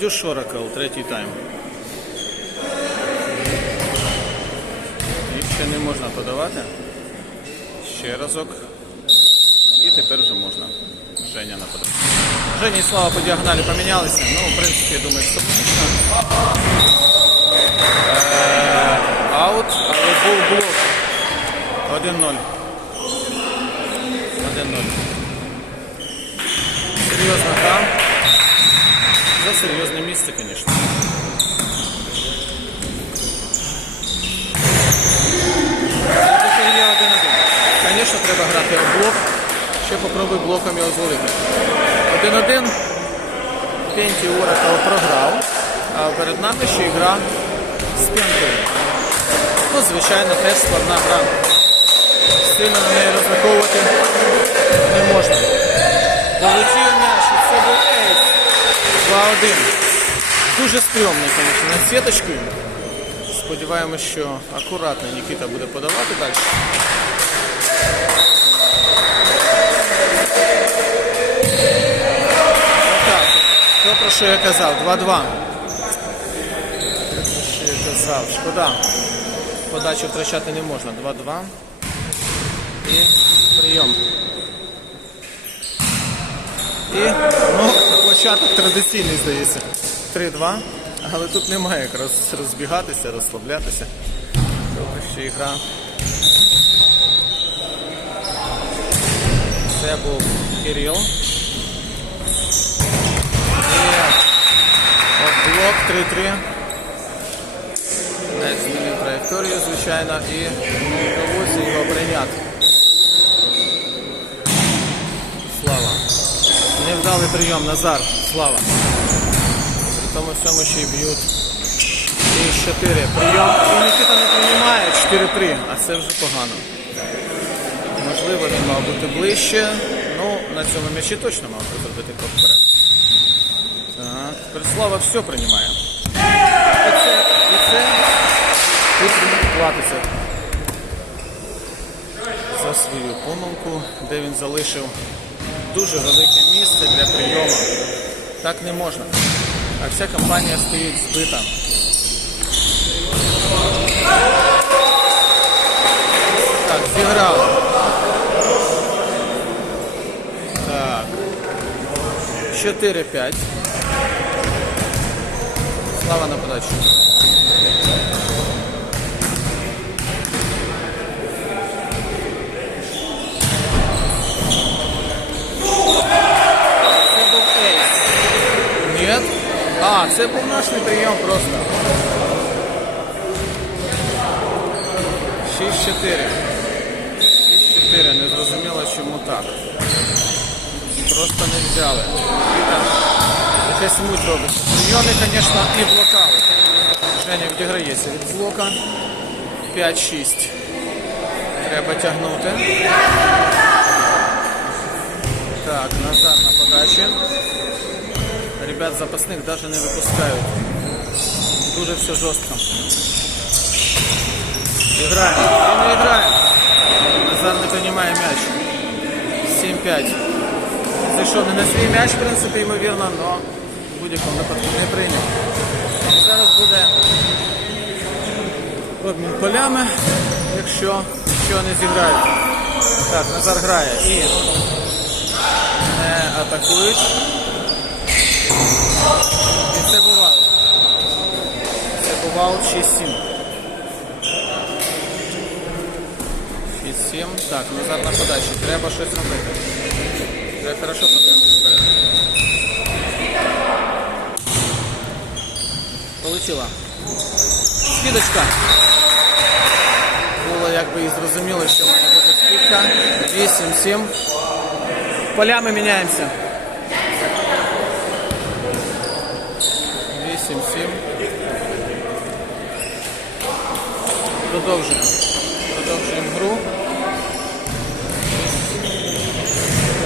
Дюш Оракл, третій тайм. Їх ще не можна подавати. Ще разок. І тепер вже можна. Женя нападає. Женя і Слава по діагоналі помінялися. Ну, в принципі, я думаю, що логічно. Е, Аут, але був блок. 1-0. 1-0. Серйозна гра. За серйозне місце, звісно. Тепер 1-1. Звісно, треба грати в блок. Ще попробуй блоком його зловити. 1-1. Пенті Оракл програв. А перед нами ще гра з Пентою. Ну, звичайно, теж складна гра. Сильно на неї розраховувати не можна. Долетів м'яч, і це був ейс. 2-1. Дуже стрьомний, звісно, над сіточкою. Сподіваємось, що акуратно Нікіта буде подавати далі. Так, то про що я казав, 2-2. Що я казав, шкода. Подачу втрачати не можна. 2-2. І прийом. І ну, початок традиційний, здається. 3-2. Але тут немає як роз- розбігатися, розслаблятися. Добре, що ігра. Це був Кирил. І блок 3-3. Не змінив траєкторію, звичайно, і вдалося його прийняти. Слава. Невдалий прийом, Назар. Слава. При тому всьому ще й б'ють. І 4. Прийом. І Нікіта не приймає 4-3, а це вже погано. Можливо, він мав бути ближче. Ну, на цьому м'ячі точно мав би зробити крок вперед. Так, тепер Слава все приймає. І це, і це тут він платиться за свою помилку, де він залишив дуже велике місце для прийому. Так не можна. А вся компанія стоїть збита. Так, зіграли. Так. 4-5. Слава на подачу. Це був ейс. Ні? А, це наш прийом просто. 6-4. 6-4. Не зрозуміло, чому так. Просто не взяли. Якась муть робиться. Прийоми, звісно, і блокаут. Женя відіграється від блока. 5-6. Треба тягнути. Так, Назар на подачі. Ребят запасних даже не випускають. Дуже все жорстко. Играем. И мы играем. Назар не приймає м'яч. 7-5. Зайшов не на свій м'яч, в принципі, ймовірно, але в будь-якому випадку не прийняв. Зараз буде обмін полями, якщо, якщо не зіграють. Так, Назар грає і не атакують. І це бувало. Це бувало 6-7. 6-7. Так, Назар на подачі. Треба щось робити. Треба хорошо подивитися вперед. Получила. Скидочка. Було якби і зрозуміло, що має бути скидка. 8-7. Полями міняємося. 8-7. Продовжуємо. Продовжуємо гру.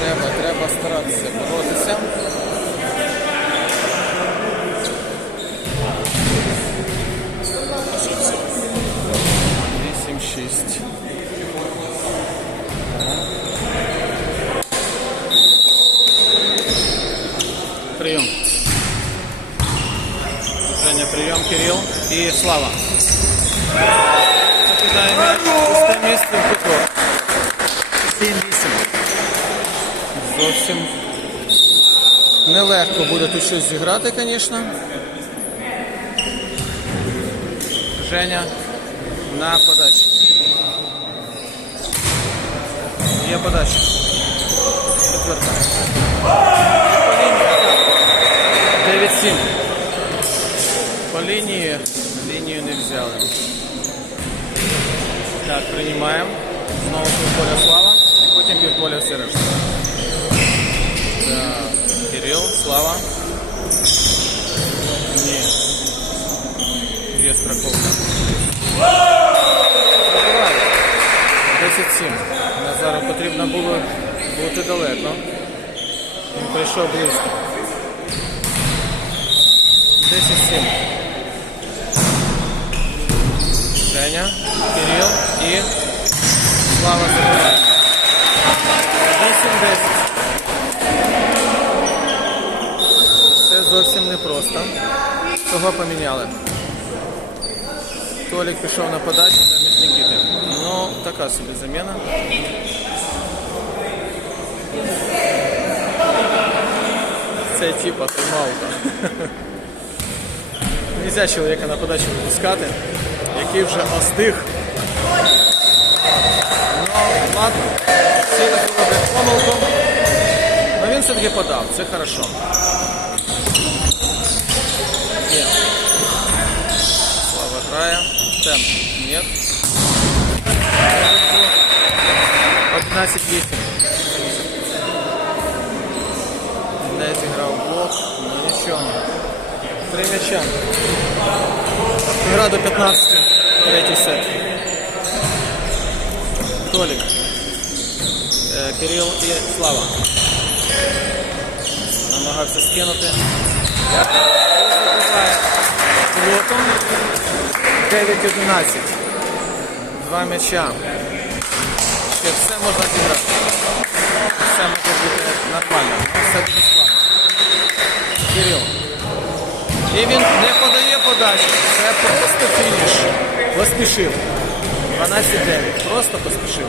Треба, треба старатися боротися. Вісім шість. Прийом. Женя, прийом, Кирил і Слава. Закидає м'яч, пусте місце в куток. 7-8. Зовсім нелегко буде тут щось зіграти, звісно. Женя на подачі. Є подача. Четверта. По лінії. 9-7. По лінії лінію не взяли. Так, приймаємо. Знову півполя Слава і потім півполя все решта. Кирил, Слава. Ні. Є страховка. Забиває. 10-7. Назару потрібно було бути далеко. Він прийшов близько. 10-7. Женя, Кирил і Слава забиває. 8-10. Все зовсім непросто. Кого поміняли? Толік пішов на подачу замість Нікіти. Ну, така собі заміна. Це типа тайм-аута. Нельзя чоловіка на подачу випускати, який вже остиг. Ну, ладно, всі так роблять помилку. Но він все-таки подав, це хорошо. Слава грає. Темп. Нет. 11-8. Не зіграв блок, ну нічого. Три м'яча. Гра до 15. Третій сет. Толік. Е, Кирил і Слава. Намагався скинути. Блоком. 9-11. Два м'яча. Ще все можна зіграти. Все може бути нормально. Все дуже складно. Кирил. І він не подає подачу. Це просто фініш. Поспішив. 12-9. Просто поспішив.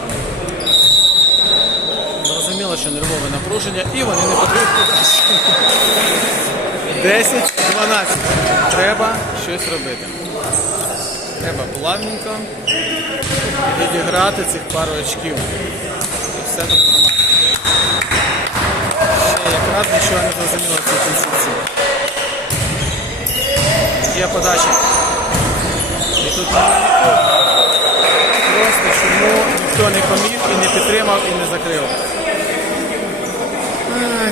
Зрозуміло, що нервове напруження і вони не подачу. 10-12. Треба щось робити. Треба плавненько відіграти цих пару очків. І все буде нормально. Ще якраз нічого не зрозуміло в цій кінцівці. Є подача. І тут. Просто чому ніхто не поміг і не підтримав і не закрив.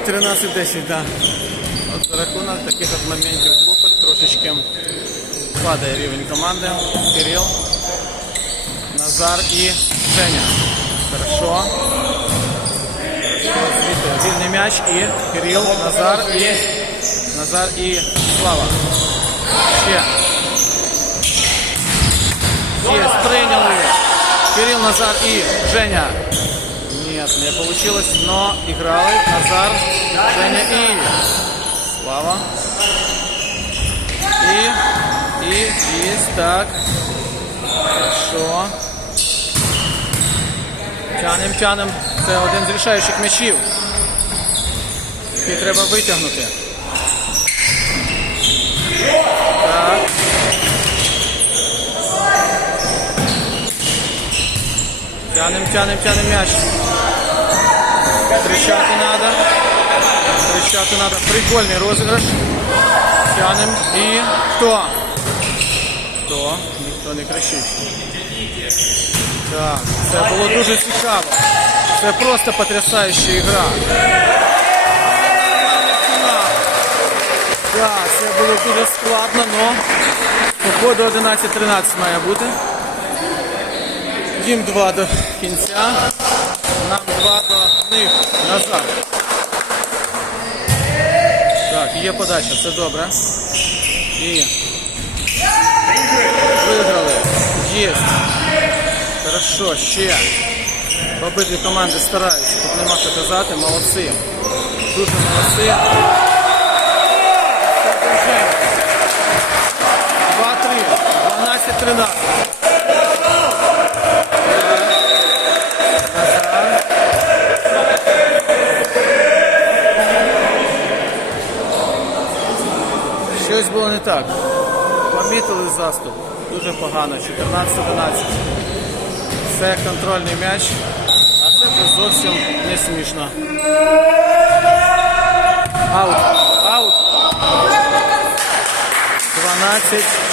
13-10, так. Да. От рахунок таких от моментів глупих трошечки падає рівень команди. Кирил, Назар і Женя. Хорошо. Вільний м'яч і Кирил, Назар і Назар і Слава. Ще. Є, прийняли. Кирил, Назар і Женя. Нет, не получилось, но играли Назар, Женя и Слава. И, и, есть, так. Хорошо. Тянем, тянем. Це один з рішаючих м'ячів. Який треба витягнути. Так. Тянем, тянем, тянем м'яч. Кричати надо. Кричати надо. Прикольний розіграш. Тянем. І хто? Хто? Ніхто не кричить. Так, це було дуже цікаво. Це просто потрясаюча ігра. Це було дуже складно, але походу 11-13 має бути. Їм два до кінця. Нам два до них назад. Так, є подача, все добре. І виграли. Є. Хорошо, ще. Обидві команди стараються. Тут нема що казати. Молодці. Дуже молодці. Так. Помітили заступ. Дуже погано. 14-11. Це контрольний м'яч. А це зовсім не смішно. Аут. Аут.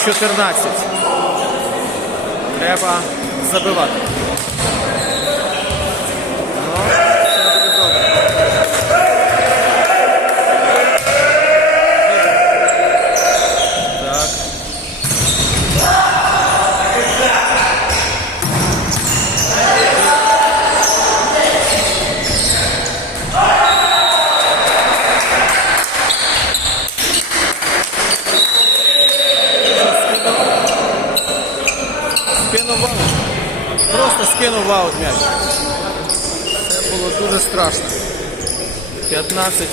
12-14. Треба забивати. Ну, все буде добре. Так. Скинув в аут. Просто скинув в аут м'яч. Це було дуже страшно. 15,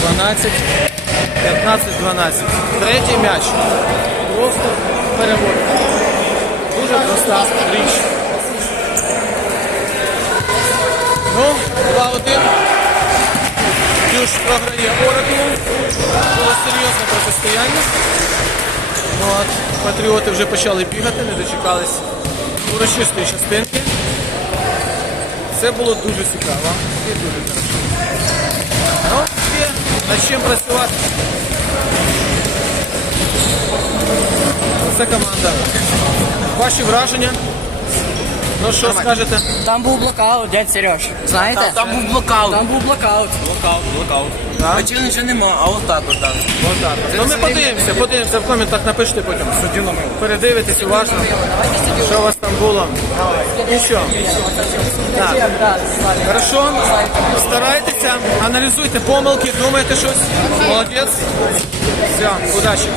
12, 15, 12. Третій м'яч. Просто перевод. Дуже проста річ. Ну, 2-1. Дюш програє Ораклу. Було серйозне протистояння. Ну, от, патріоти вже почали бігати, не дочекались урочистої частинки. Це було дуже цікаво і дуже хорошо. Ну, ще над чим працювати. Це команда. Ваші враження? Ну що скажете? Там був блокаут, дядь Сереж. Знаєте? Там був блокаут. Там був блокаут. Блокаут, блокаут. Так? А чого нічого нема, а отак от так. Отак. Ну ми подивимося, подивимося в коментах, напишіть потім. Передивитесь уважно, що у вас там було. Нічого. Так. Хорошо. Старайтеся, аналізуйте помилки, думайте щось. Молодець. Все, удачі.